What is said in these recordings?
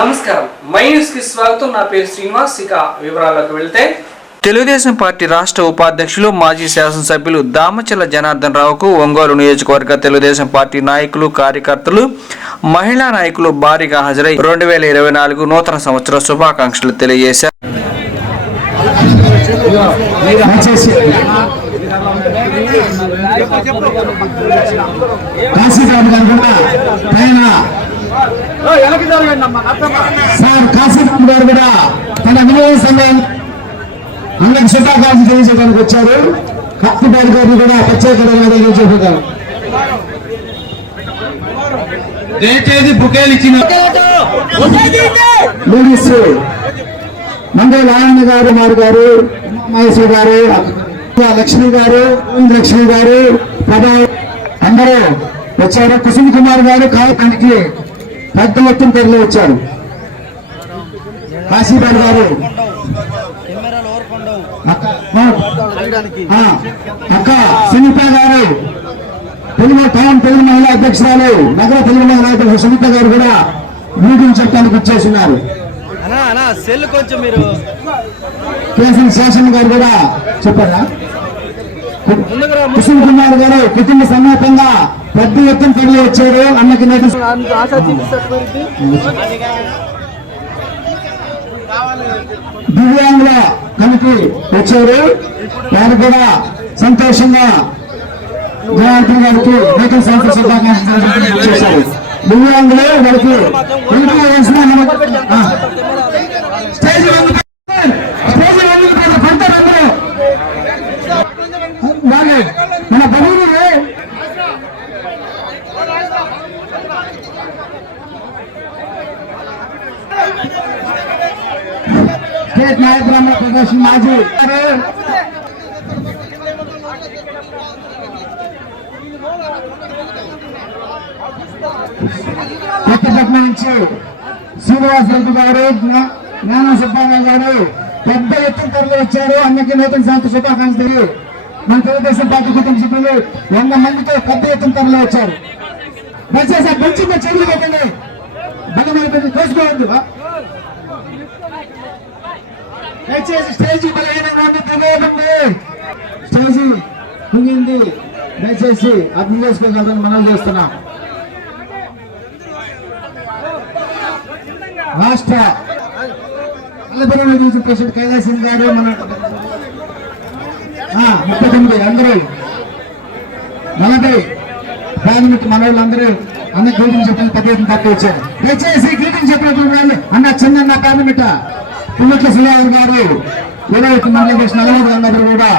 నమస్కారం, my news కి స్వాగతం. నా పేరు శ్రీనివాస్. ఇక వివరాల్లోకి వెళ్తే, తెలుగుదేశం పార్టీ రాష్ట్ర ఉపాధ్యక్షులు మాజీ శాసనసభ్యులు దామచల జనార్దన్ రావుకు ఒంగోలు నియోజకవర్గ తెలుగుదేశం పార్టీ నాయకులు, కార్యకర్తలు, మహిళా నాయకులు భారీగా హాజరై 2024 నూతన సంవత్సర శుభాకాంక్షలు తెలియజేశారు. అందరికి శుభాకాంక్షలు తెలియజేయడానికి వచ్చారు. కత్తిపాటి గారిని కూడా ప్రత్యేక ధన్యవాదాలు. దయచేసి బుకేలు ఇచ్చిన లేడీస్ మండే నారాయణ గారు, మారు గారు, మహేశ్వరి గారు, లక్ష్మి గారు, లక్ష్మి గారు, ప్రభా అందరూ వచ్చారు. కుసుమ్ కుమార్ గారు కార్యక్రమానికి పెద్ద మొత్తం పేర్లు వచ్చారు. కాశీబాబు గారు, అక్క సునీత గారు, తెలుగు టౌన్ తెలుగు మహిళా అధ్యక్షురాలు, నగర తెలుగు మహిళా అధ్యక్షులు సునీత గారు కూడా మీటింగ్ చెప్పడానికి వచ్చేస్తున్నారు. కేసీ శేషన్ గారు కూడా చెప్పారా. కుసుమ్ కుమార్ గారు కుటుంబ సమేతంగా పెద్ద ఎత్తున తరలి వచ్చారు. అన్నకి దివ్యాంగుల కమిటీ వచ్చారు. వారు కూడా సంతోషంగా జనార్దన్ గారికి నూతన సంవత్సర శుభాకాంక్షలు చేశారు. దివ్యాంగులు వారికి మన బదులు స్టేట్ నాయక బ్రాహ్మణ ప్రదర్శన మాజీ కొత్తపట్నం నుంచి శ్రీనివాస్ రెడ్డి గారు, జ్ఞాన సుబ్బారావు గారు పెద్ద ఎత్తున తరలి వచ్చారు. అందరికీ నూతన సంవత్సర శుభాకాంక్షలు. మన తెలుగుదేశం పార్టీ కుటుంబ సభ్యులు 100 మందితో పెద్ద ఎత్తున తరలి వచ్చారు. దయచేసి మంచి చర్యలు పెట్టండి. బలమైన కోసుకోవద్దు. దయచేసి స్టేజీ బలహీనంగా ఉంది. స్టేజీ కుంగింది. దయచేసి అర్థం చేసుకోగలరని మనం చేస్తున్నాం. రాష్ట్ర ప్రెసిడెంట్ కైలాసం గారు, మన 39 అందరూ 40 పార్లమెంట్ మనోళ్ళందరూ అన్న గ్రీటింగ్ చెప్పిన పద్ధతిని తక్కువ వచ్చారు. దయచేసి గ్రీటింగ్ చెప్పినప్పుడు అన్న చిన్న పార్లమెంట్ పుల్లట్ల శ్రీరావు గారు, 20 మండలం చేసిన 40 అందరూ కూడా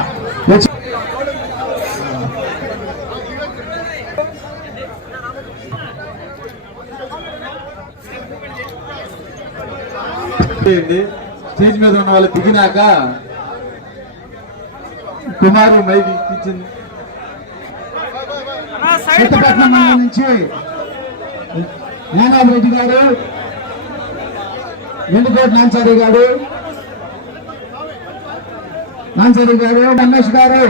వచ్చి స్టేజ్ మీద ఉన్న వాళ్ళు దిగినాక కుమారు మైక్ ఇచ్చింది. కొత్తపట్నం మండలం నుంచి జ్ఞానాథ్ రెడ్డి గారు, ఎండుకోటి నాంచారి గారు, రమేష్ గారు,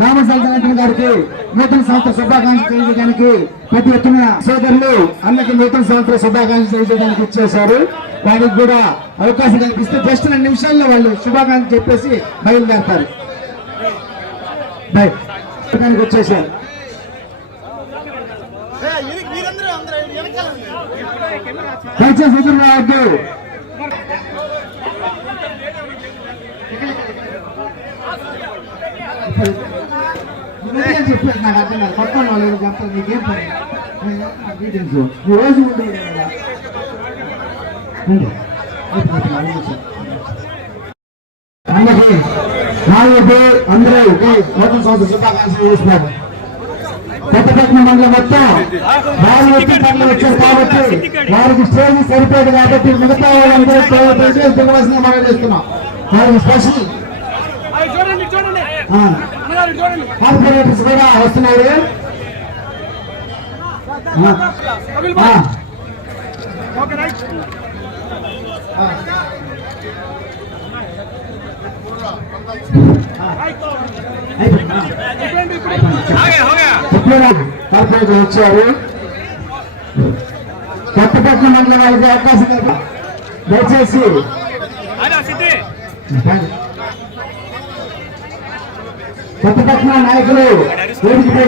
దామసల్తనటన్ గారికి నూతన సంవత్సర శుభాకాంక్షలు తెలియజేయడానికి ప్రతి ఎత్తున సోదరులు అన్నకి నూతన సంవత్సర శుభాకాంక్షలు తెలియజేయడానికి ఇచ్చేశారు. వారికి కూడా అవకాశం కల్పిస్తే జస్ట్ 2 నిమిషాల్లో వాళ్ళు శుభాకాంక్షలు చెప్పేసి బయలుదేరతారు. వచ్చేసారు. దయచేసి ఎదురు రావద్దు. చెప్పారు నాకు అర్థం కాదు. కొత్త వాళ్ళు చెప్తారు. నీకేం పని మీటింగ్స్ ఈ రోజు ఉంది కదా. అందరికీ అందరూ నూతన సంవత్సర శుభాకాంక్షలు చేస్తున్నారు. కొత్తపట్నం మండలం మొత్తం వారు వచ్చి పనులు వచ్చారు కాబట్టి వారికి స్టేజ్ సరిపోదు కాబట్టి మిగతా వాళ్ళందరూ తినవలసిన మనం చేస్తున్నాం. వారికి స్పెషల్ కార్పొరేటర్స్ కూడా వస్తున్నారు. కార్పొరేటర్ వచ్చారు. కొత్తపట్నం మండలం వారికి అవకాశం కల్ప దయచేసి కొత్తపట్నం నాయకులు వేదికపై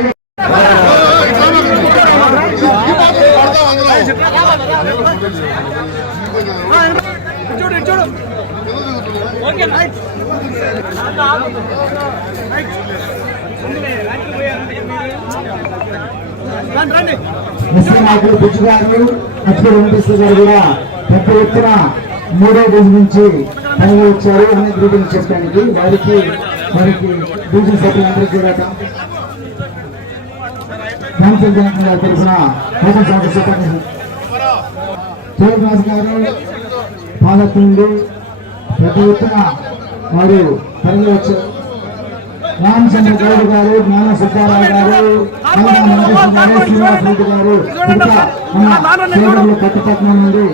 ముస్లిం నాయకులు బుచ్చు గారు అప్పుడు వెంకటేశ్వర గారు కూడా పెద్ద ఎత్తున 3వ రోజు నుంచి పనిలో వచ్చారు అన్ని గ్రూపులు చెప్పడానికి వారికి డివిజన్ సభ్యులందరికీ కూడా తరఫున రాజు గారు పాదత్తుండి పెద్ద ఎత్తున వారు పనిలో వచ్చారు. రామచంద్ర గౌడ్ గారు, జ్ఞాన సుబ్బారావు గారు, శ్రీనివాస్ రెడ్డి గారు కొత్తపట్నం నుండి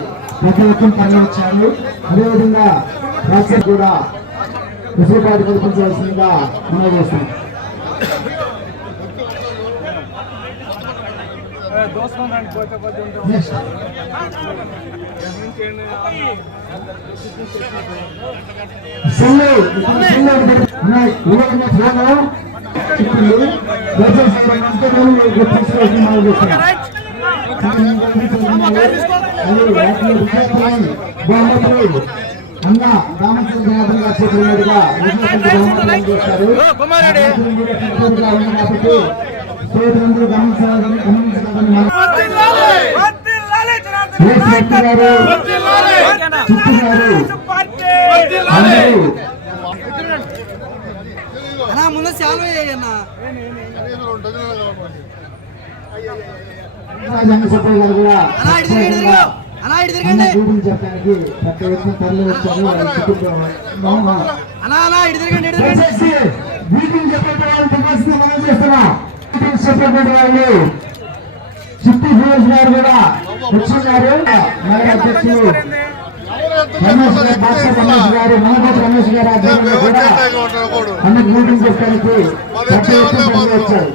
పెద్ద ఎత్తున తరలి వచ్చారు. అదేవిధంగా రాష్ట్రం కూడా విసులుబాటు కల్పించవలసిందిగా మనం చేస్తాం. అన్న రామచంద్ర యాదవ్ గారు చెప్పినట్టుగా చేస్తారు కాబట్టి సోదరులందరూ గమనించాలని ముందు చాలు చెప్పారు గారు కూడా అలా ఇడిదిరగండి చెప్పడానికి పెద్ద ఎత్తున తరలి వచ్చారు. అలా ఇడిదిరగండి మీటింగ్ చెప్పేట వాళ్ళు తెలియాల్సింది మనం చేస్తున్నాం. చెప్పేటువంటి వాళ్ళు చిట్టి ఫిరోజ్ గారు కూడా వచ్చున్నారు. నగర అధ్యక్షులు రమేష్ గారు, డాక్టర్ రమేష్ గారు, మనోహర్ రమేష్ గారు ఆధ్వర్యంలో కూడా అన్నకు మీటింగ్ చెప్పడానికి పెద్ద ఎత్తున తరలి వచ్చారు.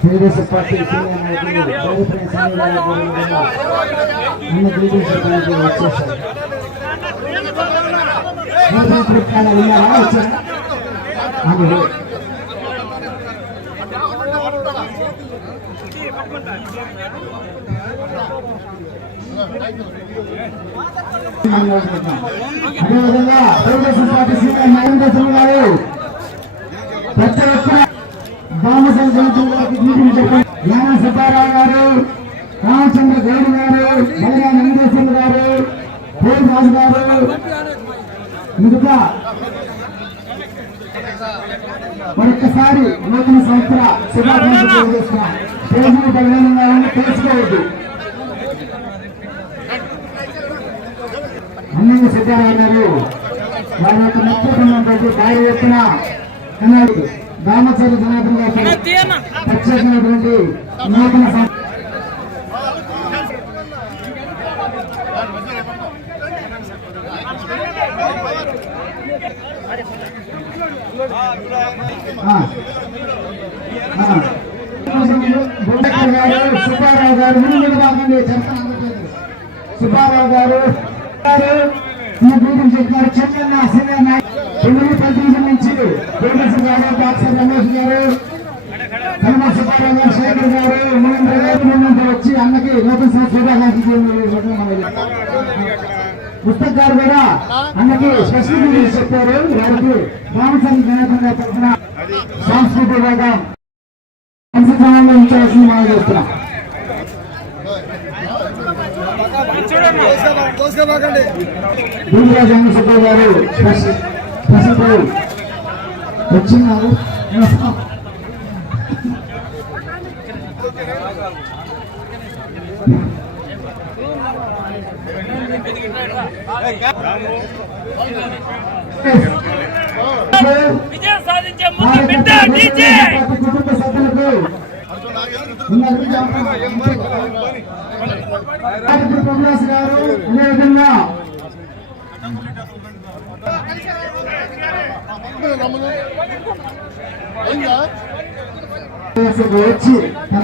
తెలుగుదేశం పార్టీ సీనియర్ నాయకులు అన్న మీటింగ్ చెప్పడానికి వచ్చేసారు. అదేవిధంగా తెలుగుదేశం పార్టీ సీనియర్ నాయకులు గారు పెద్ద ఎత్తున జ్ఞాన సుబ్బారావు గారు, రామచంద్ర గౌడ్ గారు, బలగా వెంకటేశ్వర గారు, రాజు గారు, మిగతా మరొకసారి నూతన సంవత్సర శుభాకాంక్షలు తెలియజేస్తున్నాం. పేజీలు బలహీనంగా ఉండి తెలుసుకోవద్దు. అన్నయ్య సుబ్బారావు గారు వారి యొక్క నేతృత్వంలో భారీ ఎత్తున దామచర్య జనార్దన్ గారు ప్రత్యేకమైనటువంటి నూతన సుబ్బారావు గారు సుబ్బారావు గారు ఈ మీటింగ్ చెప్పారు. చెన్నన్న సీనియర్ నాయకులు నుంచి వెంకటేశ్వర గారు, డాక్టర్ రమేష్ గారు, హనుమ సుబ్బారావు గారు, శేఖర్ గారు, మహేంద్ర గారు ముందు వచ్చి అన్నకి నూతన శుభాకాంక్షలు పుస్తక్ గారు కూడా అన్నకి స్పెషల్ మీటింగ్ చెప్పారు. వారికి రామచంద్ర జనార్దన్ గారి తరఫున సాంస్కృతిక విభాగం ఇచ్చాల్సింది మనం చేస్తున్నాం. భూమిరాజు సుబ్బారావు గారు స్పెషల్ వచ్చిన్నారు. విజయం సాధించే ముందు బిడ్డ డీజే కుటుంబ సభ్యులకు ప్రకాశ్ గారు అదేవిధంగా వచ్చి తన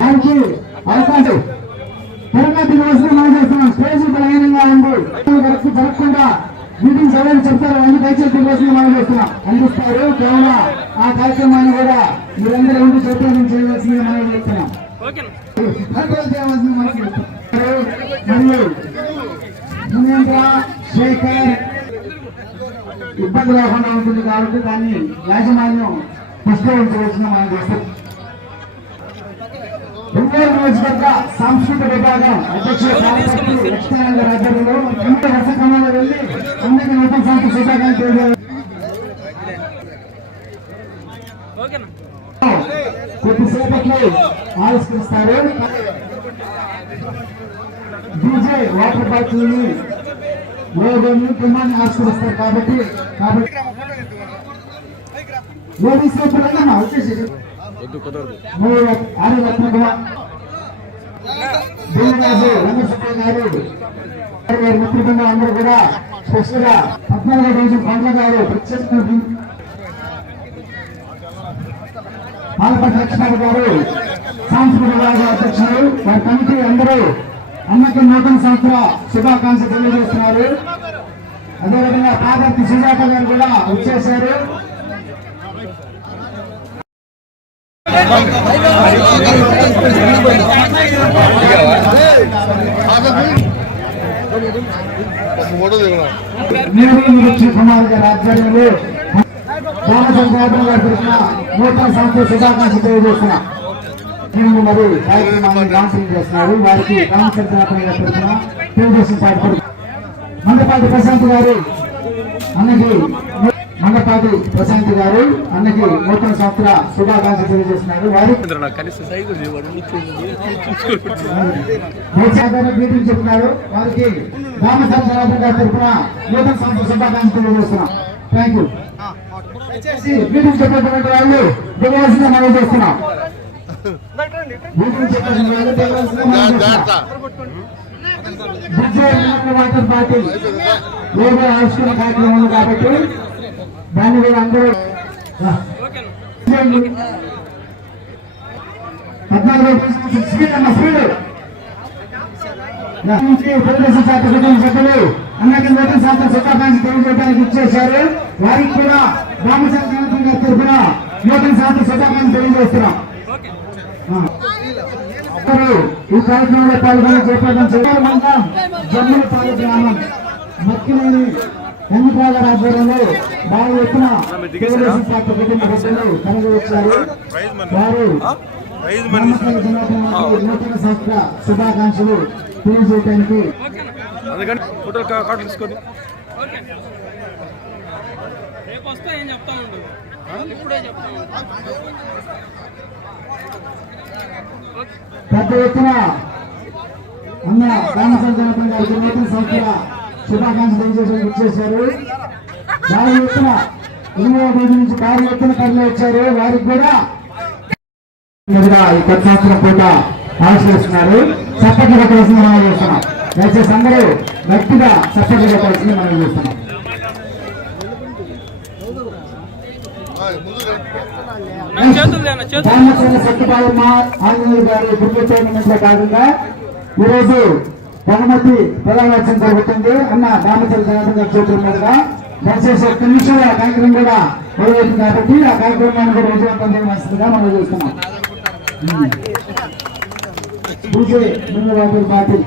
దానికి అవకాశం తిరుపతి రోజులు మనం చేస్తున్నాం. స్టేజ్ బలహీనంగా ఉంది, జరగకుండా మీటింగ్ సభ్యులు చెప్తారు. అన్ని దయచేసి రోజులు మనం చేస్తున్నాం అందిస్తారు. కేవలం ఆ కార్యక్రమాన్ని కూడా మీరందరూ ఉండి చెప్పేది చేయవలసింది మనం చెప్తున్నాం. మరియు మునేంద్ర శేఖర్ ఇబ్బంది లేకుండా ఉంటుంది కాబట్టి దాన్ని యాజమాన్యం పుష్కరించవలసిన మనం చేస్తాం. ఒంగోలు నియోజకవర్గ సాంస్కృతిక విభాగం అధ్యక్షుడు లక్ష్మీనారాయణ రాజ్యంలో రసక్రమంలో వెళ్లి అందరికీ నూతన సంస్థ శుభాకాంక్షలు కొద్దిసేపట్లో ఆవిష్కరిస్తారు. డీజే వాటర్ బాటిల్ ని లోగోని కుమార్ని ఆవిష్కరిస్తారు. కాబట్టి లేడీస్ ఎప్పుడైనా వచ్చేసి ఆర్యరత్న దేవరాజు రంగసుబ్బయ్య గారు మిత్రులు అందరూ కూడా స్పెషల్ గా 14వ డివిజన్ పండ్ల గారు ప్రత్యేక పాలపట్టి లక్ష్మణ్ గారు సాంస్కృతిక విభాగ అధ్యక్షులు వారి కమిటీ అందరూ అన్నకి నూతన సంవత్సర శుభాకాంక్షలు తెలియజేస్తున్నారు. అదేవిధంగా పాదర్తి సుజాత గారు కూడా వచ్చేశారు. కుమార్ గారి ఆధ్వర్యంలో రామచంద్రబాబు గారి తరఫున నూతన సంవత్సర శుభాకాంక్షలు తెలియజేస్తున్నా. మేము మరి కార్యక్రమాన్ని లాంచింగ్ చేస్తున్నారు. వారికి రామచంద్రబాబు గారి తరఫున తెలుగుదేశం పార్టీ మండపాటి ప్రశాంత్ గారు అన్నకి నూతన సంవత్సర శుభాకాంక్షలు తెలియజేస్తున్నారు. వారికి మీటింగ్ చెప్తున్నారు. వారికి రామచంద్రబాబు గారి తరఫున నూతన సంవత్సర శుభాకాంక్షలు తెలియజేస్తున్నాం. Thank you. మీటింగ్ చెప్పేటువంటి వాళ్ళు దిగవలసిందిగా మనం చేస్తున్నాం. మీటింగ్ చెప్పేటువంటి వాళ్ళు దిగవలసిందిగా మనం చేస్తున్నాం. వాటర్ పార్టీ లోగో ఆవిష్కరణ కార్యక్రమం ఉంది కాబట్టి దాన్ని కూడా అందరూ 14 తెలుగుదేశం పార్టీ కుటుంబ సభ్యులు అన్నకి నూతన సంవత్సర శుభాకాంక్షలు తెలియజేయడానికి ఇచ్చేశారు. వారికి కూడా రామచంద్రబాబు గారి తరఫున నూతన సంవత్సర శుభాకాంక్షలు తెలియజేస్తున్నాం. ఈ కార్యక్రమంలో పాల్గొని చేపట్టడం మండలం జమ్మలపాడు గ్రామం మక్కినేని వెంకటరాజ ఆధ్వర్యంలో బాగా ఎత్తున తెలుగుదేశం పార్టీ కుటుంబ సభ్యులు తరలి వచ్చారు. వారు నూతన సంవత్సర శుభాకాంక్షలు తెలియజేయడానికి పెద్ద ఎత్తున అన్న రామచంద్రబాబు గారికి నూతన సంవత్సర శుభాకాంక్షలు తెలియజేయడానికి ఇచ్చేశారు. భారీ ఎత్తున 8వ తేదీ నుంచి భారీ ఎత్తున తరలి వచ్చారు. వారికి కూడా ఈ కొత్త సంవత్సరం పూట ఆవిష్కరిస్తున్నారు. చప్పట్లు కొట్టవలసింది మనం చేస్తున్నాం. దయచేసి అందరూ గట్టిగా చప్పట్లు కొట్టవలసింది మనం చేస్తున్నాం. సత్యబాబు ఆంజనేయులు గారి క్రికెట్ టోర్నమెంట్ లో భాగంగా ఈరోజు బహుమతి ప్రధానోత్సవం జరుగుతుంది. అన్న రామచంద్ర జనార్దన్ గారి చేతుల మీదుగా దయచేసి 1 నిమిషాల కార్యక్రమం కూడా మొదలవుతుంది కాబట్టి ఆ కార్యక్రమాన్ని కూడా విజయవంతం చేయవలసిందిగా మనం చేస్తున్నాం. పార్టీ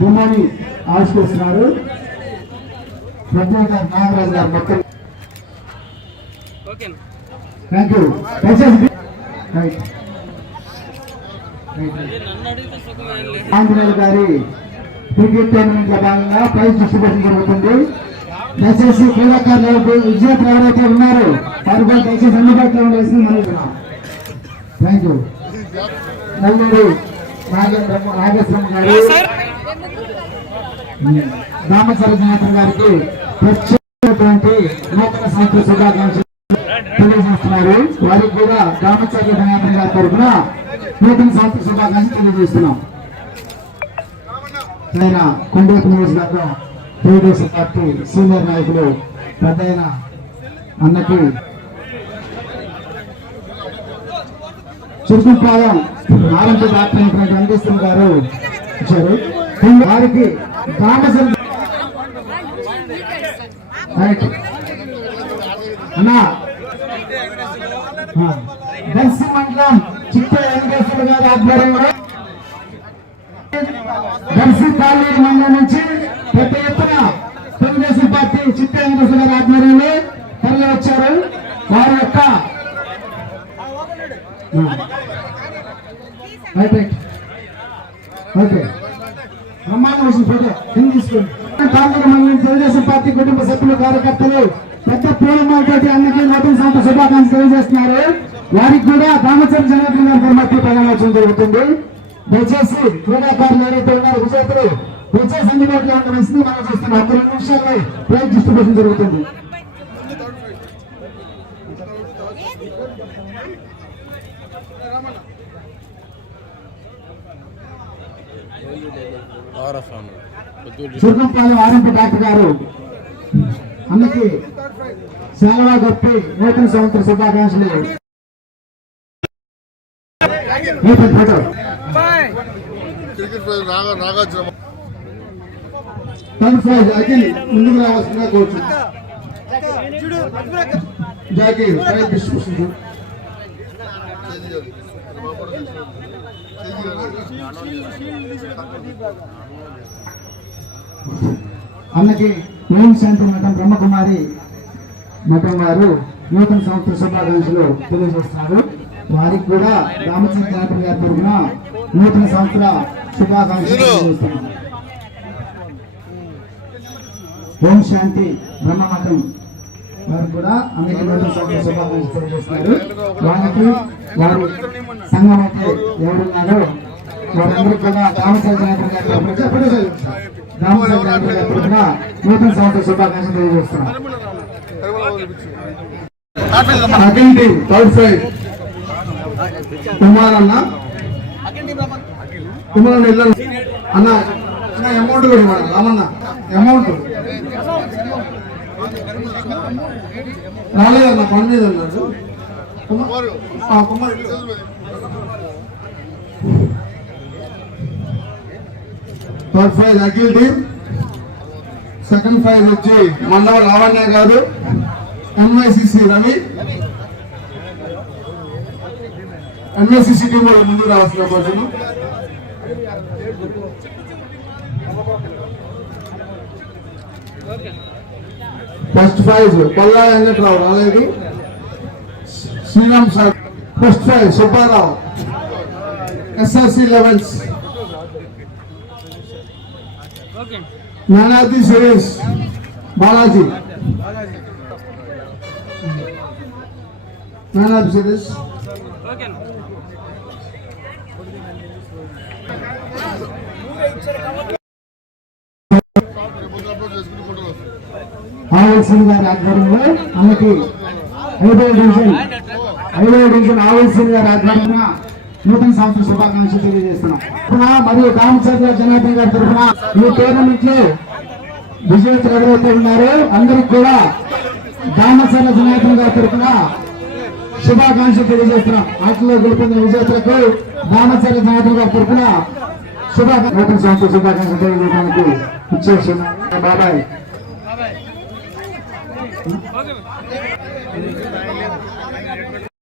బొమ్మని ఆవిష్కరిస్తున్నారు. ప్రత్యేక నాగరాజు గారు మొత్తం థ్యాంక్ యూ. ఆంజనేయులు గారి క్రికెట్ టోర్నమెంట్ లో భాగంగా ప్రైజ్ డిస్ట్రిబ్యూషన్ జరుగుతుంది. దయచేసి క్రీడాకారులకు విజేతలు ఎవరైతే ఉన్నారో వారు కూడా దయచేసి అందుబాటులో ఉండేసింది మనం. Thank you. నల్లూరు నాగేశ్వరం గారు రామచంద్ర జనార్దన్ గారికి ప్రత్యేకమైనటువంటి నూతన సంవత్సర శుభాకాంక్షలు తెలియజేస్తున్నారు. వారికి కూడా రామచంద్ర జనార్దన్ గారి తరఫున నూతన సంవత్సర శుభాకాంక్షలు తెలియజేస్తున్నాం. ఆయన కొండేపు నియోజకవర్గం తెలుగుదేశం పార్టీ సీనియర్ నాయకులు పెద్దయిన అన్నకి చురుకుపాలెం ఆరంభ డాక్టర్ వెంకటేశ్వర గారు ఇచ్చారు. వారికి గ్రామసభ అన్నా దర్శి మండలం చిత్త వెంకటేశ్వర గారి ఆధ్వర్యంలో దర్శి కాలేజీ మండలం నుంచి పెద్ద ఎత్తున తెలుగుదేశం పార్టీ చిత్త వెంకటేశ్వర గారి ఆధ్వర్యంలో తరలి వచ్చారు. వారి యొక్క ఓకే బ్రహ్మాండం వచ్చిన ఫోటో తీసుకోండి. తాండూరు మండలం తెలుగుదేశం పార్టీ కుటుంబ సభ్యులు కార్యకర్తలు పెద్ద పూలమాలతోటి అందరికీ నూతన సంవత్సర శుభాకాంక్షలు తెలియజేస్తున్నారు. వారికి కూడా దామచర్ల జనార్దన్ గారి ధర్మత్వ ప్రధానోత్సవం జరుగుతుంది. దయచేసి క్రీడాకారులు ఎవరైతే ఉన్నారు విజేతలు దయచేసి అందుబాటులో ఉండవలసింది మనం చూస్తున్నాం. ఒక 2 నిమిషాల్లో ప్రైజ్ డిస్ట్రిబ్యూషన్ జరుగుతుంది. చురుకుపాలెం ఆరంభ డాక్టర్ గారు అందరికి సెలవు గొప్పి నూతన సంవత్సర శుభాకాంక్షలు. అఖిల్ ముందుకు రావాల్సిందిగా కోరుచు. జాకీ ప్రైజ్ డిస్ట్రిబ్యూషన్ అన్నకి ఓం శాంతి మఠం బ్రహ్మకుమారి మఠం వారు నూతన సంవత్సర శుభాకాంక్షలు తెలియజేస్తున్నారు. వారికి కూడా రామచంద్ర డాక్టర్ గారి తరఫున నూతన సంవత్సర శుభాకాంక్షలు తెలియజేస్తున్నారు. ఓం శాంతి బ్రహ్మ మఠం వారు కూడా అందరికీ నూతన సంవత్సర శుభాకాంక్షలు తెలియజేస్తున్నారు. వారికి వారు సంఘం అయితే ఎవరున్నారో వారందరూ కూడా రామచంద్ర డాక్టర్ గారి తరఫున నూతన సంవత్సర శుభాకాంక్షలు తెలియజేస్తున్నారు. కుమారన్న కుమారన్న ఇల్లు అన్న అమౌంట్ కూడా ఇవ్వాలి. రామన్న అమౌంట్ రాలేదన్న పని మీద ఉన్నాడు. Third prize Akhil team. Second prize వచ్చి మండవ లావణ్య గారు, ఎంఐసిసి రవి. ఎంఐసిసి టీం కూడా ముందుకు రావాల్సిన కోరుతున్నాను. ఫస్ట్ ప్రైజ్ కొల్లా వెంకట్రావు రాలేదు. Sriram sir. First prize Subbarao SRC levels. Man of the series Balaji. Man of the series ఆవల్సింది గారి ఆధ్వర్యంలో అన్నకి 5వ డివిజన్ ఆవల్సింది గారి ఆధ్వర్యంలో నూతన సంవత్సర శుభాకాంక్షలు తెలియజేస్తున్నాం. మరియు రామచంద్ర జనార్దన్ గారి తరఫున ఈ టోర్నమెంట్ లో విజేతలు ఎవరైతే ఉన్నారో అందరికి కూడా రామచంద్ర జనార్దన్ గారి తరఫున శుభాకాంక్షలు తెలియజేస్తున్నాం. ఆటలో గెలుపొందిన విజేతలకు రామచంద్ర జనార్దన్ గారి తరఫున నూతన సంవత్సర శుభాకాంక్షలు తెలియజేయడానికి ఇచ్చేస్తున్నాం. బాబాయ్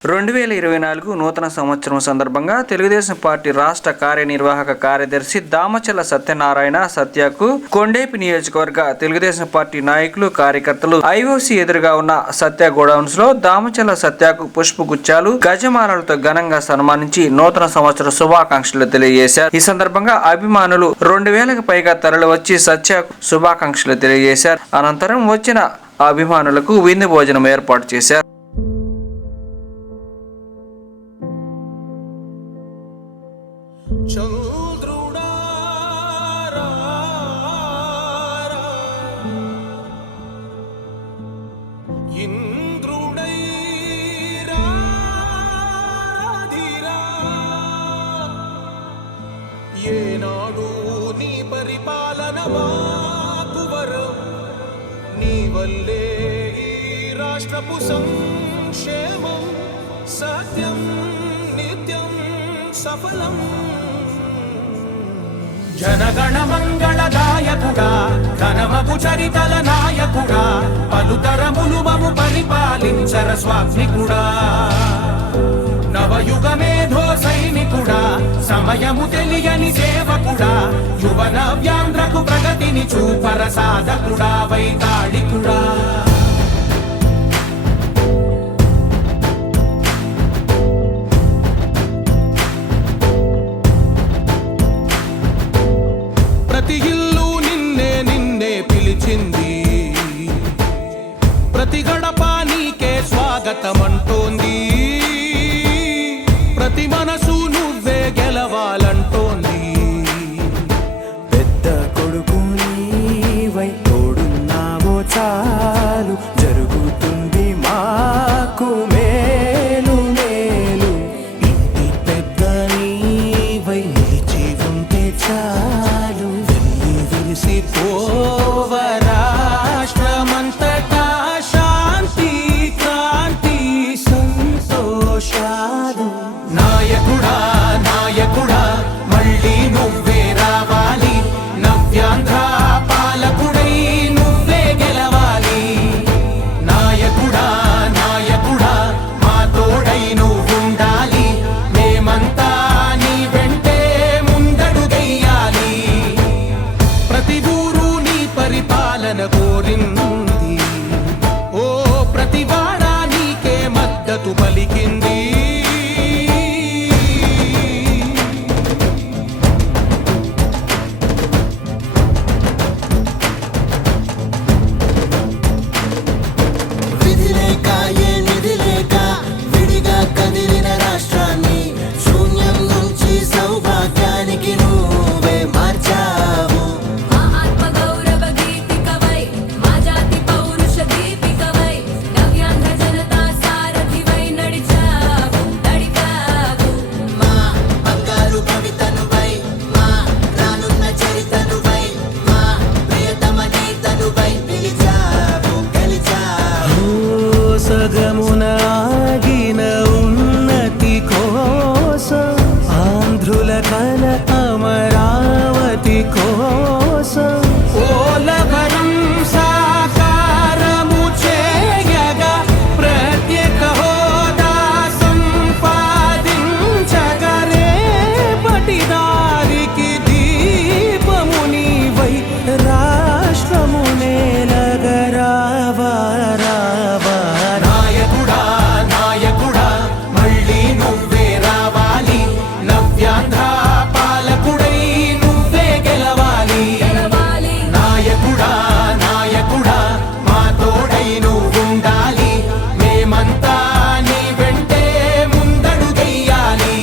2024 నూతన సంవత్సరం సందర్భంగా తెలుగుదేశం పార్టీ రాష్ట్ర కార్యనిర్వాహక కార్యదర్శి దామచల సత్యనారాయణ సత్యకు కొండేపి నియోజకవర్గ తెలుగుదేశం పార్టీ నాయకులు కార్యకర్తలు ఐఓసి ఎదురుగా ఉన్న సత్య గోడౌన్స్ లో దామచల సత్యకు పుష్పగుచ్చాలు గజమాలలతో ఘనంగా సన్మానించి నూతన సంవత్సర శుభాకాంక్షలు తెలియజేశారు. ఈ సందర్భంగా అభిమానులు 2000కు పైగా తరలి వచ్చి సత్యకు శుభాకాంక్షలు తెలియజేశారు. అనంతరం వచ్చిన అభిమానులకు విందు భోజనం ఏర్పాటు చేశారు. ఏనాడు నీ పరిపాలన మాకు వరం, నీ వల్లే ఈ రాష్ట్రపు సంక్షేమం సత్యం నిత్యం సఫలం జనగణ మంగళదాయకుడా ఘనమగు చరితల నాయకుడా పలుతరములు మము పరిపాలించర స్వామికుడా నవయుగ మేధో సైనికుడా సమయము తెలియని సేవకుడా యువన వ్యాంధ్రకు ప్రగతిని చూపర సాధకుడా వైతాళికుడా ప్రతి ఇల్లు నిన్నే నిన్నే పిలిచింది ప్రతి గడప నీకే స్వాగతమంటోంది ప్రతి మనసు నువ్వే గెలవాలంటోంది పెద్ద కొడుకు నీవై తోడున్నావో చాలు జరుగుతుంది మాకు మేలు మేలు ఇంటి పెద్ద నీవై నిలిచి ఉంటే చాలు వెల్లి విరిసి పోవ రాష్ట్రమంతటా శాంతి క్రాంతి సంతోషాలు నాయకుడా నాయకుడా మళ్ళీ నువ్వే రావాలి నవ్యాంధ్ర పాలకుడై నువ్వే గెలవాలి నాయకుడా నాయకుడా మా తోడై నువ్వుండాలి మేమంతా నీ వెంటే ముందడుగెయ్యాలి ప్రతి ఊరు నీ పరిపాలన కోరింది ఓ ప్రతి వాడ నీకే మద్దతు పలికింది విధి లేక ఏ నిధి లేక విడిగా కదిలిన రాష్ట్రాన్ని శూన్యం నుంచి సౌభాగ్యానికి నువ్వే మార్చావు మా ఆత్మగౌరవ గీతికవై మా జాతి పౌరుష దీపికవై నవ్యాంధ్ర జనతా సారథివై నడిచావు నడిపావు మా బంగారు కవితనువై మా రానున్న చరితనువై మా ప్రియతమ నేతనువై పిలిచావు గెలిచావు సగమున ఆగిన ఉన్నతి కోసం ఆంధ్రుల కల అమరావతి కోసం పోలవరం సాకారము చేయగా ప్రత్యేక హోదా సంపాదించగా రేపటి దారికి దీపము నీవై రాష్ట్రము నేలగరావా రావా నాయకుడా నాయకుడా మళ్ళీ నువ్వే రావాలి నవ్యాంధ్ర పాలకుడై నువ్వే గెలవాలి గెలవాలి నాయకుడా నాయకుడా మా తోడై నువ్వుండాలి మేమంతా నీ వెంటే ముందడుగెయ్యాలి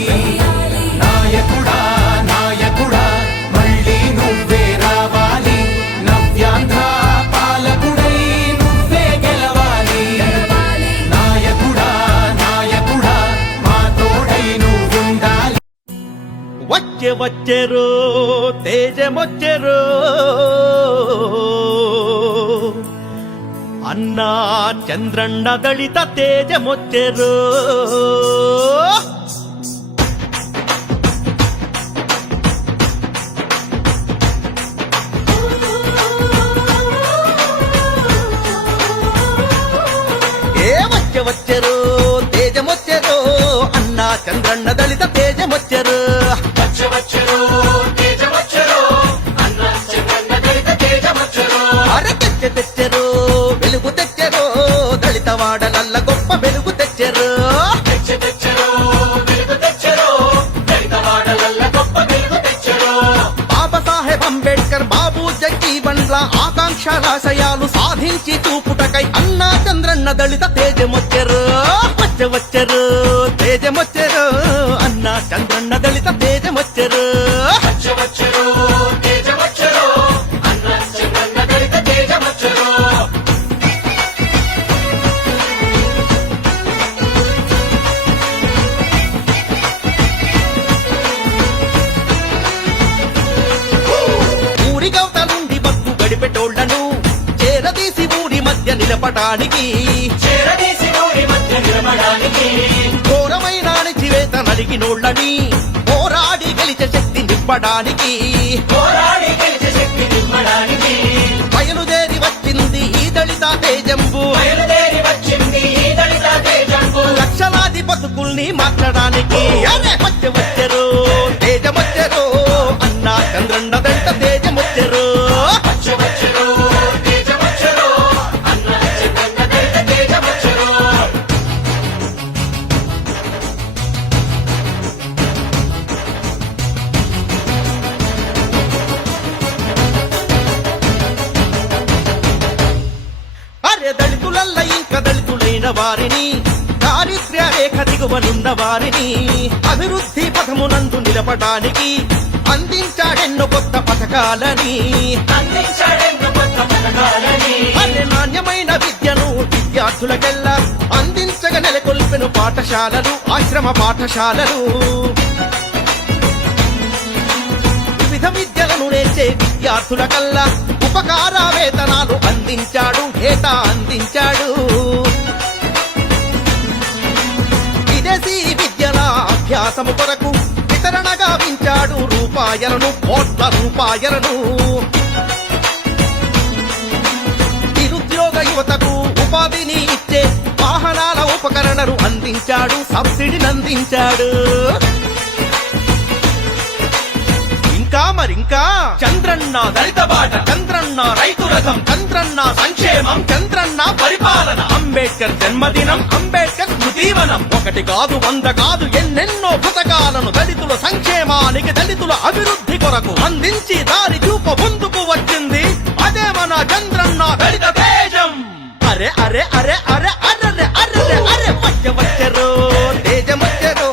నాయకుడా నాయకుడా మళ్ళీ నువ్వే రావాలి నవ్యాంధ్ర పాలకుడై నువ్వే గెలవాలి గెలవాలి నాయకుడా నాయకుడా మా తోడై నువ్వుండాలి వచ్చే వచ్చెరో తేజమొచ్చెరో అన్నా చంద్రన్న దళిత తేజమొచ్చెరో ఏ వచ్చే వచ్చెరో తేజమొచ్చెరో అన్నా చంద్రన్న దళిత తేజమొచ్చెరో అరే తెచ్చెరో వెలుగు తెచ్చెరో దళిత వాడలల్ల గొప్ప వెలుగు తెచ్చెరో బాబాసాహెబ్ అంబేద్కర్ బాబు జగజీవన్ల ఆకాంక్షలాశయాలు సాధించి చూపుటకై అన్నా చంద్రన్న దళిత తేజమొచ్చెరు వచ్చె వచ్చెరు తేజమొచ్చెరు అన్నా చంద్రన్న దళిత తేజమొచ్చెరు ఊరి గవత నుండి బతుకు గడిపెటోళ్లను చేరదీసి ఊరి మధ్య నిలపటానికి ఘోరమైన అణిచివేత నలిగినోళ్ళని నింపడానికి బయలుదేరి వచ్చింది ఈ దళిత తేజంబు లక్షలాది బతుకుల్ని మార్చడానికి అరే వచ్చెవచ్చెరు తేజమొచ్చెరు అన్నా చంద్రన్న దళిత తేజమొచ్చెరు అరే దళితులల్ల ఇంకా దళితులైన వారిని దారిద్ర్య రేఖ దిగువనున్న వారిని అభివృద్ధి పథమునందు నిలపడానికి అందించాడెన్నో కొత్త పథకాలని అరే నాణ్యమైన విద్యను విద్యార్థులకెల్లా అందించగా నెలకొల్పెను పాఠశాలలు ఆశ్రమ పాఠశాలలు వివిధ విద్యలను నేర్చే విద్యార్థులకల్లా ఉపకార వేతనాలు అందించాడు ఏటా అందించాడు విదేశీ విద్యల అభ్యాసము కొరకు వితరణగా వించాడు రూపాయలను కోట్ల రూపాయలను నిరుద్యోగ యువతకు ఉపాధిని ఇచ్చే వాహనాల ఉపకరణలు అందించాడు సబ్సిడీని అందించాడు ఇంకా మరింకా చంద్రన్న దళిత బాట చంద్రన్న రైతు రథం చంద్రన్న సంక్షేమం చంద్రన్న పరిపాలన అంబేద్కర్ జన్మదినం అంబేద్కర్ స్మృతివనం ఒకటి కాదు 100 కాదు ఎన్నెన్నో పథకాలను దళితుల సంక్షేమానికి దళితుల అభివృద్ధి కొరకు అందించి దారి చూప ముందుకు వచ్చింది అదే మన చంద్రన్న దళిత తేజం అరే అరే అరే అరే అరే అరే అరే వచ్చెరు తేజమొచ్చెరు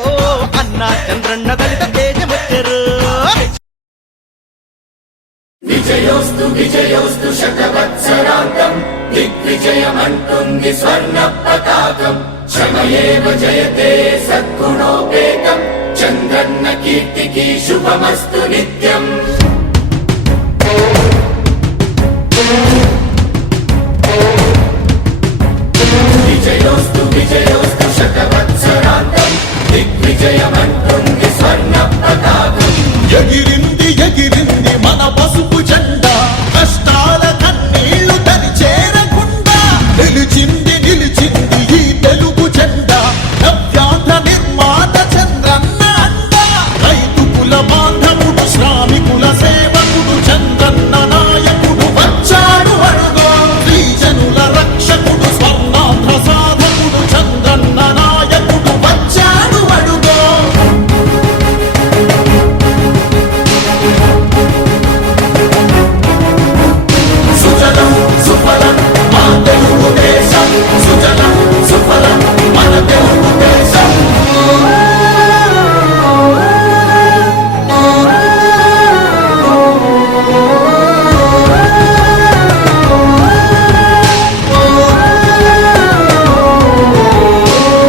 అన్నా చంద్రన్న దళిత తేజమొచ్చెరు విజయోస్తు విజయోస్తు శతవత్సరాంతం దిగ్విజయమంటుంది స్వర్ణ పతాకం శ్రమయేవ జయతే సద్గుణోపేతం చంద్రన్న కీర్తికి శుభమస్తు నిత్యం విజయోస్తు విజయోస్తు శతవత్సరాంతం దిగ్విజయమంటుంది స్వర్ణ పతాకం ఎగిరింది ఎగిరింది మన పసుపు జెండా కష్టాల కన్నీళ్లు దరి చేరకుండా నిలిచింది నిలిచింది ఈ తెలుగు జెండా నవ్యాంధ్ర నిర్మాత చంద్రన్న అండ రైతు కుల బాంధవుడు శ్రామికుల సేవకుడు చంద్రన్న నాయకుడు వచ్చాడు అడుగో శ్రీజనుల రక్షకుడు స్వర్ణాంధ్ర సాధకుడు చంద్రన్న నాయకుడు వచ్చాడు అడుగో సుజలం సుఫలం మన తెలుగు దేశం సుజలం సుఫలం మన తెలుగు దేశం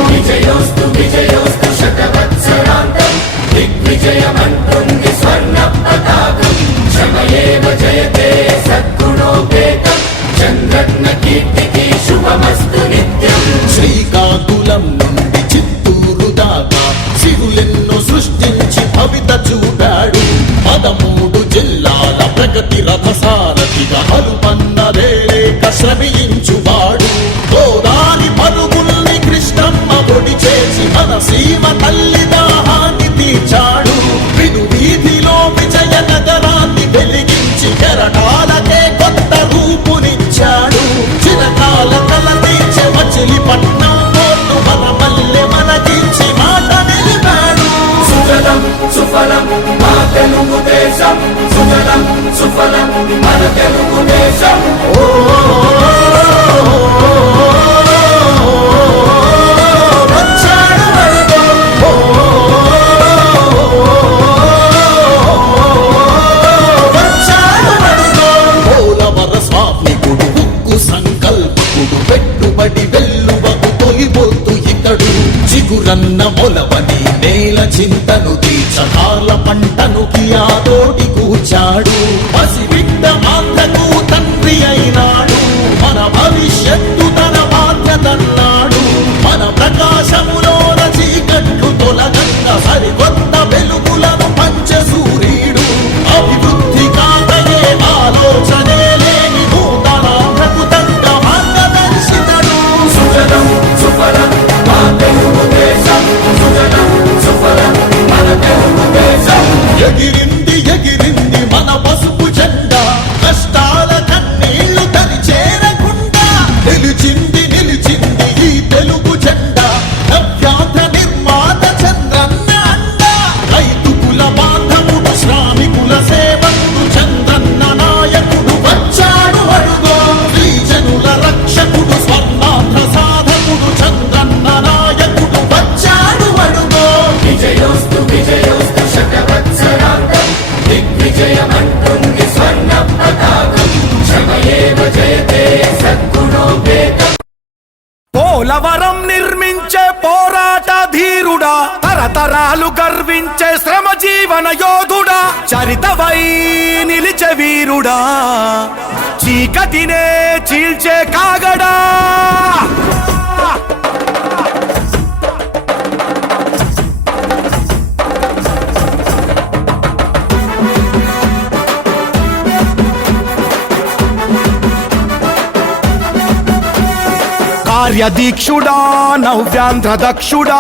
విజయోస్తు విజయోస్తు శతవత్సరాంతం దిగ్విజయమంటుంది స్వర్ణ పతాకం శ్రమయేవ జయతే సద్గుణోపేతం చంద్రన్న కీర్తికి శుభమస్తు నిత్యం శ్రీకాకుళం నుండి చిత్తూరు దాకా సిరులెన్నో సృష్టించి భవిత చూపాడు 13 జిల్లాల ప్రగతి రథసారథిగా హలుపన్నదే లేక శ్రమించువాడు గోదారి పరుగుల్ని కృష్ణమ్మ పొడి చేసి మన సీమ తల్లి దాహాన్ని తీర్చాడు విను వీధిలో విజయ నగరాన్ని వెలిగించి కెరటాలకే కొత్త రూపునిచ్చాడు చిరకాల కల తీర్చే మచిలీపట్నం పోర్టు మన మల్లె మనకించి మాట నిలిపాడు సుజలం సుఫలం మా తెలుగు దేశం సుజలం సుఫలం మన తెలుగు దేశం వచ్చాడు అడుగో వచ్చాడు అడుగో పోలవర స్వామికుడు ఉక్కు సంకల్పకుడు పెట్టుబడి వెల్లువకు తొలిపోతు ఇతడు చిగురన్న మొలవని నేల చింతను తీర్చకాల పంటను కియాతోటి కూర్చాడు పసిబిడ్డ ఆంధ్రకు తండ్రి అయినాడు మన భవిష్యత్తు తన బాధ్యతన్నాడు మన ప్రకాశములోన చీకట్లు తొలగంగా సరికొత్త వెలుగులను పంచ సూర్యుడు పోలవరం నిర్మించే పోరాట ధీరుడా, తరతరాలు గర్వించే శ్రమ జీవన యోధుడా, చరితవై నిలిచే వీరుడా, చీకటినే చీల్చే కాగడా. కార్యదీక్షుడా, నవ్యాంధ్ర దక్షుడా,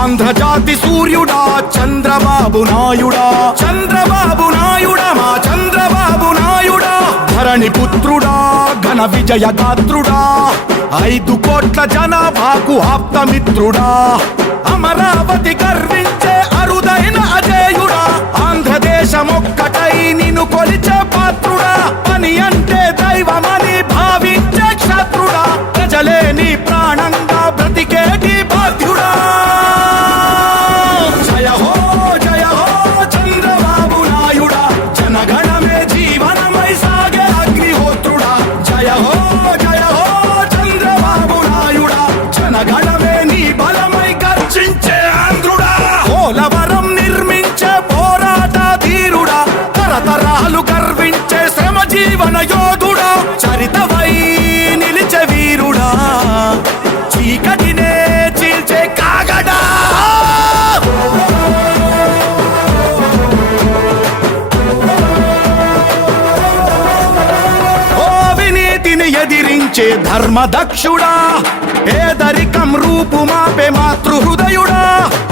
ఆంధ్రజాతి సూర్యుడా, చంద్రబాబు నాయుడా, చంద్రబాబు నాయుడా, మా చంద్రబాబు నాయుడా, ధరణి పుత్రుడా, ఘన విజయ గాత్రుడా, 5 కోట్ల జనాభాకు ఆప్తమిత్రుడా, అమరావతి గర్వించే అరుదైన అజేయుడా, ఆంధ్రదేశమొక్కటై నిన్ను కొలిచే పాత్రుడా, పని అంటే దైవమని భావించే క్షత్రుడా, ప్రజలే నీ ప్రాణంగా బ్రతికేటి బాధ్యుడా. జయ హో చంద్రబాబు నాయుడా, జనగణమే జీవనమై సాగే అగ్నిహోత్రుడా. జయ హో చంద్రబాబు నాయుడా, జనగణమే నీ బలమై గర్జించే ఆంధ్రుడా. పోలవరం నిర్మించే పోరాట ధీరుడా, తరతరాలు గర్వించే శ్రమ జీవన యోధుడా, చరితవై నిలిచే వీరుడా, చీకటినే చీల్చే కాగడా. ఓ అవినీతిని ఎదిరించే ధర్మదక్షుడా, పేదరికం రూపు మాపే మాతృహృదయుడా,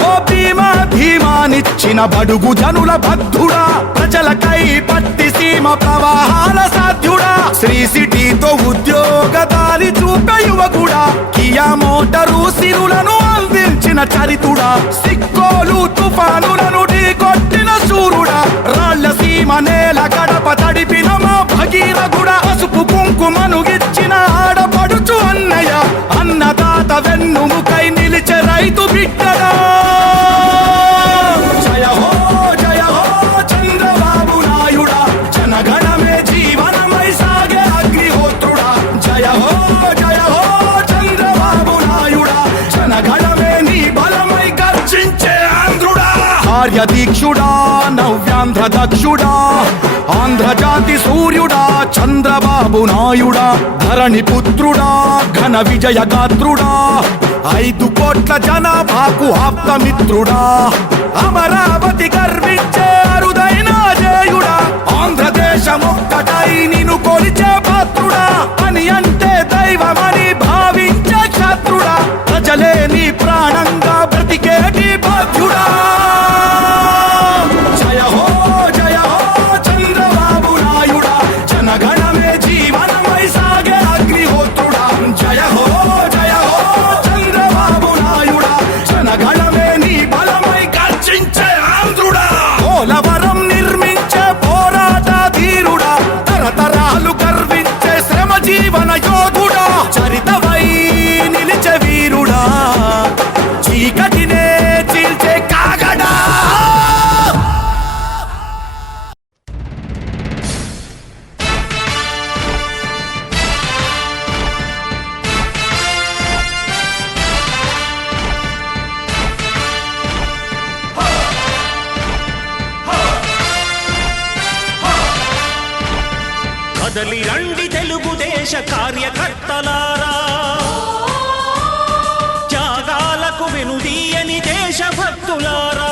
ఓ భీమా ధీమానిచ్చిన బడుగు జనుల బద్ధుడా, ప్రజలకై పట్టి సీమ ప్రవాహాల సాధ్యుడా, శ్రీ సిటీతో ఉద్యోగదారి చూపే యువకుడా, కియా మోటారు సిరులను అందించిన చరితుడా, సిక్కోలు తుఫానులను ఢీకొట్టిన శూరుడా, రాళ్ల సీమ నేల గడప తడిపిన మా భగీరథుడా, పసుపు కుంకుమను ఇచ్చిన ఆడపడుచు అన్నయ్య, అన్నదాత వెన్నుముకై నిలిచే రైతు బిడ్డడా. జయ హో చంద్రబాబు నాయుడా, జనగణమే జీవనమై సాగే అగ్నిహోత్రుడా. జయ హో చంద్రబాబు నాయుడా, జనగణమే నీ బలమై గర్జించే ఆంధ్రుడా. కార్యదీక్షుడా, నవ్యాంధ్ర దక్షుడా, ఆంధ్రజాతి సూర్యుడా, చంద్రబాబు నాయుడా, ధరణి పుత్రుడా, ఘన విజయ గాత్రుడా, 5 కోట్ల జనాభాకు ఆప్తమిత్రుడా, అమరావతి గర్వించే అరుదైన అజేయుడా, ఆంధ్రదేశమొక్కటై నిన్ను కొలిచే పాత్రుడా, పని అంటే దైవమని భావించే క్షత్రుడా, ప్రజలే నీ ప్రాణంగా బ్రతికేటి బాధ్యుడా. జయ హో చంద్రబాబు నాయుడా, జనగణమే జీవనమై సాగే అగ్నిహోత్రుడా. జయ హో చంద్రబాబు నాయుడా, జనగణమే నీ బలమై గర్జించే ఆంధ్రుడా. పోలవరం నిర్మించే పోరాట ధీరుడా, తరతరాలు గర్వించే శ్రమ జీవన యోధుడా, చరితవై నిలిచే వీరుడా, చీకటినే చీల్చే కాగడా. కదలి రండి తెలుగుదేశ కార్యకర్తలారా, త్యాగాలకు వెనుదీయని దేశభక్తులారా.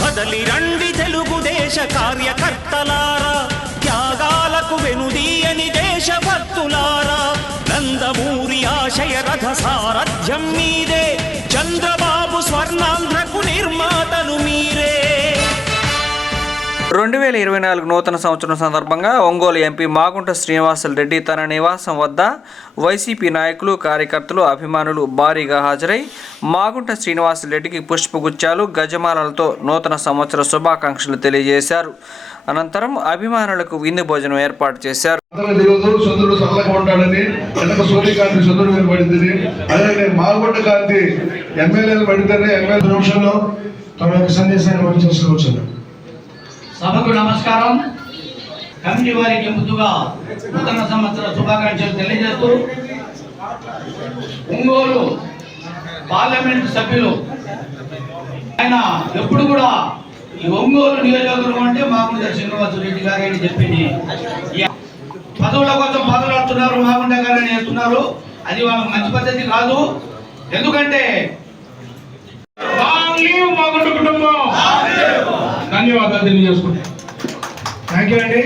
కదలి రండి తెలుగుదేశ కార్యకర్తలారా, త్యాగాలకు వెనుదీయని దేశభక్తులారా. నందమూరి ఆశయ రథ సారథ్యం మీదే, చంద్రబాబు స్వర్ణాంధ్రకు నిర్మాతలు మీరే. 2024 నూతన సంవత్సరం సందర్భంగా ఒంగోలు ఎంపీ మాగుంట శ్రీనివాసులరెడ్డి తన నివాసం వద్ద వైసీపీ నాయకులు, కార్యకర్తలు, అభిమానులు భారీగా హాజరై మాగుంట శ్రీనివాసులరెడ్డికి పుష్పగుచ్చాలు, గజమాలలతో నూతన సంవత్సర శుభాకాంక్షలు తెలియజేశారు. అనంతరం అభిమానులకు విందు భోజనం ఏర్పాటు చేశారు. చంద్రుడు చల్లగా ఉంటాడని, వెనక సూర్యకాంతి చంద్రుడు మీద పడింది. అలాగే మాగుంట కాంతి ఎమ్మెల్యేలు పడితేనే ఎమ్మెల్యే నిమిషంలో తమ యొక్క సందేశాన్ని చేసుకోవచ్చు. సభకు నమస్కారం. కమిటీ వారికి ముందుగా నూతన సంవత్సర శుభాకాంక్షలు తెలియజేస్తూ ఒంగోలు పార్లమెంట్ సభ్యులు. ఆయన ఎప్పుడు కూడా ఈ ఒంగోలు నియోజకవర్గం అంటే మాగుంట శ్రీనివాసరెడ్డి గారు అని చెప్పింది. పదవుల కోసం పదవులాడుతున్నారు, మాగుంట గారని చేస్తున్నారు. అది వాళ్ళకి మంచి పద్ధతి కాదు. ఎందుకంటే మాగుంట కుటుంబం ధన్యవాదాలు తెలియజేసుకుంటాం. థ్యాంక్ యూ అండి.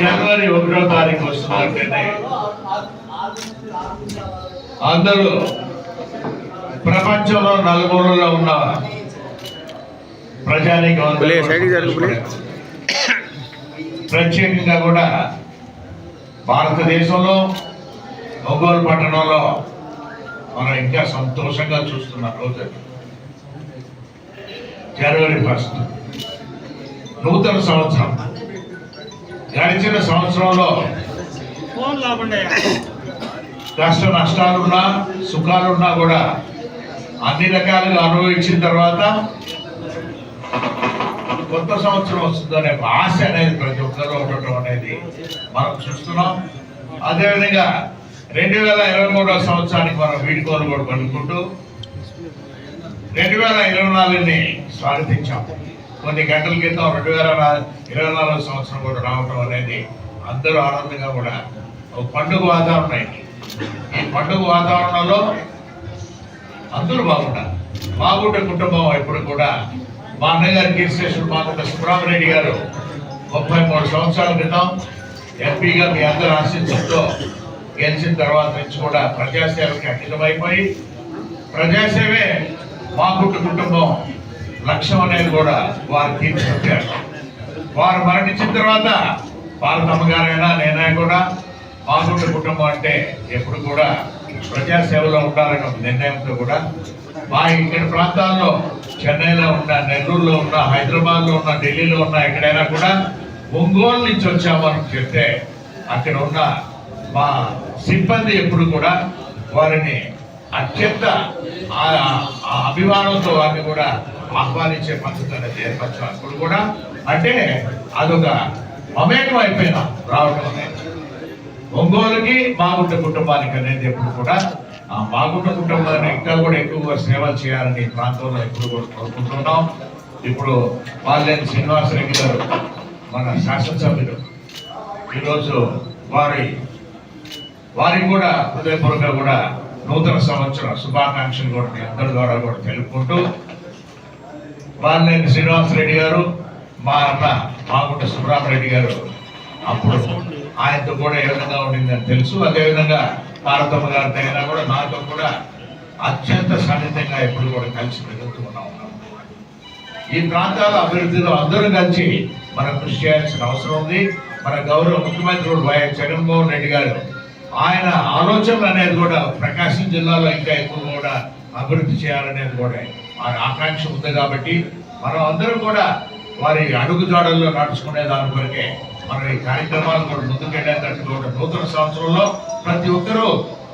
జనవరి 1వ తారీఖు వస్తుందంటేనే అందరూ ప్రపంచంలో నలుమూలలో ఉన్న ప్రజానీకం ప్రత్యేకంగా కూడా భారతదేశంలో ఒంగోలు పట్టణంలో మనం ఇంకా సంతోషంగా చూస్తున్న రోజు జనవరి 1 నూతన సంవత్సరం. గడిచిన సంవత్సరంలో కష్ట నష్టాలున్నా సుఖాలున్నా కూడా అన్ని రకాలుగా అనుభవించిన తర్వాత కొత్త సంవత్సరం వస్తుందనే ఆశ అనేది ప్రతి ఒక్కరు ఉండటం అనేది మనం చూస్తున్నాం. అదేవిధంగా 2023వ సంవత్సరానికి మనం వీడుకోలు కూడా పలుకుంటూ 2024ని స్వాగతించాం. కొన్ని గంటల క్రితం 2024వ సంవత్సరం కూడా రావడం అనేది అందరూ ఆనందంగా కూడా ఒక పండుగ వాతావరణం అయింది. ఈ పండుగ వాతావరణంలో అందరూ బాగుంటారు. మాగుంట కుటుంబం ఎప్పుడు కూడా మా అన్నగారి కీర్తిశేషుడు మాగుంట సుబ్రహ్మరెడ్డి గారు 33 సంవత్సరాల క్రితం ఎంపీగా మీ అందరూ ఆశీస్సులతో గెలిచిన తర్వాత నుంచి కూడా ప్రజాసేవకి అంకితమైపోయి ప్రజాసేవే మాగుంట కుటుంబం లక్ష్యం అనేది కూడా వారు తీర్చిపెట్టారు. వారు మరణించిన తర్వాత భారతమ్మ గారైనా నేనే కూడా మాగుంట కుటుంబం అంటే ఎప్పుడు కూడా ప్రజాసేవలో ఉండాలనే ఒక నిర్ణయంతో కూడా మా ఇక్కడ ప్రాంతాల్లో చెన్నైలో ఉన్న, నెల్లూరులో ఉన్న, హైదరాబాద్లో ఉన్న, ఢిల్లీలో ఉన్న ఎక్కడైనా కూడా ఒంగోలు నుంచి వచ్చామని చెప్తే అక్కడ ఉన్న మా సిబ్బంది ఎప్పుడు కూడా వారిని అత్యంత అభిమానంతో వారిని కూడా ఆహ్వానించే పద్ధతి అనేది ఏర్పరచాం. అప్పుడు కూడా అంటే అదొక మమేకం అయిపోయినా రావటం అనేది ఒంగోలుకి మాగుంట కుటుంబానికి అనేది ఎప్పుడు కూడా ఆ మాగుంట కుటుంబాన్ని ఇంకా కూడా ఎక్కువగా సేవలు చేయాలని ఈ ప్రాంతంలో ఎప్పుడు కూడా కోరుకుంటున్నాం. ఇప్పుడు పాలేని శ్రీనివాసరెడ్డి గారు మన శాసనసభ్యులు ఈరోజు వారికి కూడా హృదయపూర్వకంగా కూడా నూతన సంవత్సర శుభాకాంక్షలు కూడా మీ అందరి ద్వారా కూడా తెలుపుకుంటూ పాలేని శ్రీనివాసరెడ్డి గారు మా అన్న మాగుంట సుబ్రహ్మరెడ్డి గారు అప్పుడు ఆయనతో కూడా ఏ విధంగా ఉండిందని తెలుసు. అదేవిధంగా భారతమ్మ గారితో అయినా కూడా నాతో కూడా అత్యంత సన్నిహితంగా ఎప్పుడు కూడా కలిసి మెలుగుతూ ఉన్నాం. ఈ ప్రాంతాల అభివృద్ధిలో అందరూ కలిసి మనం కృషి చేయాల్సిన అవసరం ఉంది. మన గౌరవ ముఖ్యమంత్రి వైఎస్ జగన్మోహన్ రెడ్డి గారు ఆయన ఆలోచనలు అనేది కూడా ప్రకాశం జిల్లాలో ఇంకా ఎక్కువ కూడా అభివృద్ధి చేయాలనేది కూడా వారి ఆకాంక్ష ఉంది. కాబట్టి మనం అందరూ కూడా వారి అడుగుజాడల్లో నడుచుకునే దాని కొరకే మనం ఈ కార్యక్రమాలు కూడా ముందుకెళ్ళేటట్టు కూడా నూతన సంవత్సరంలో ప్రతి ఒక్కరూ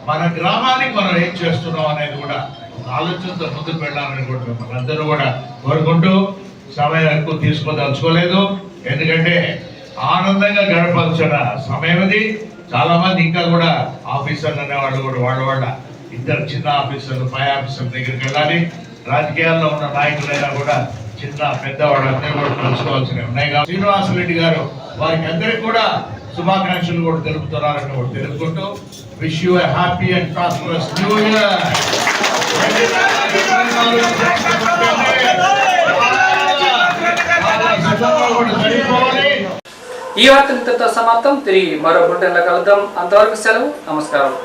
మన గ్రామానికి మనం ఏం చేస్తున్నాం అనేది కూడా ఒక ఆలోచనతో ముందుకు వెళ్ళాలని కూడా మనందరూ కూడా కోరుకుంటూ సమయం ఎక్కువ తీసుకోదలుచుకోలేదు. ఎందుకంటే ఆనందంగా గడపాల్సిన సమయం అది. చాలా మంది ఇంకా కూడా ఆఫీసర్లు అనేవాళ్ళు కూడా వాళ్ళ ఇద్దరు చిన్న ఆఫీసర్లు పై ఆఫీసర్ల దగ్గరికి వెళ్ళాలి. రాజకీయాల్లో ఉన్న నాయకులైనా కూడా చిన్న పెద్దవాళ్ళు అందరూ కూడా తెలుసుకోవాల్సినవి ఉన్నాయి. కాబట్టి శ్రీనివాసరెడ్డి గారు వారికి అందరికి కూడా శుభాకాంక్షలు కూడా తెలుపుతున్నారని కూడా తెలుపుకుంటూ wish you a happy and prosperous new year. ఈ వార్త ఇంతటితో సమాప్తం. తిరిగి మరో బులెటిన్లో కలుద్దాం. అంతవరకు సెలవు. నమస్కారం.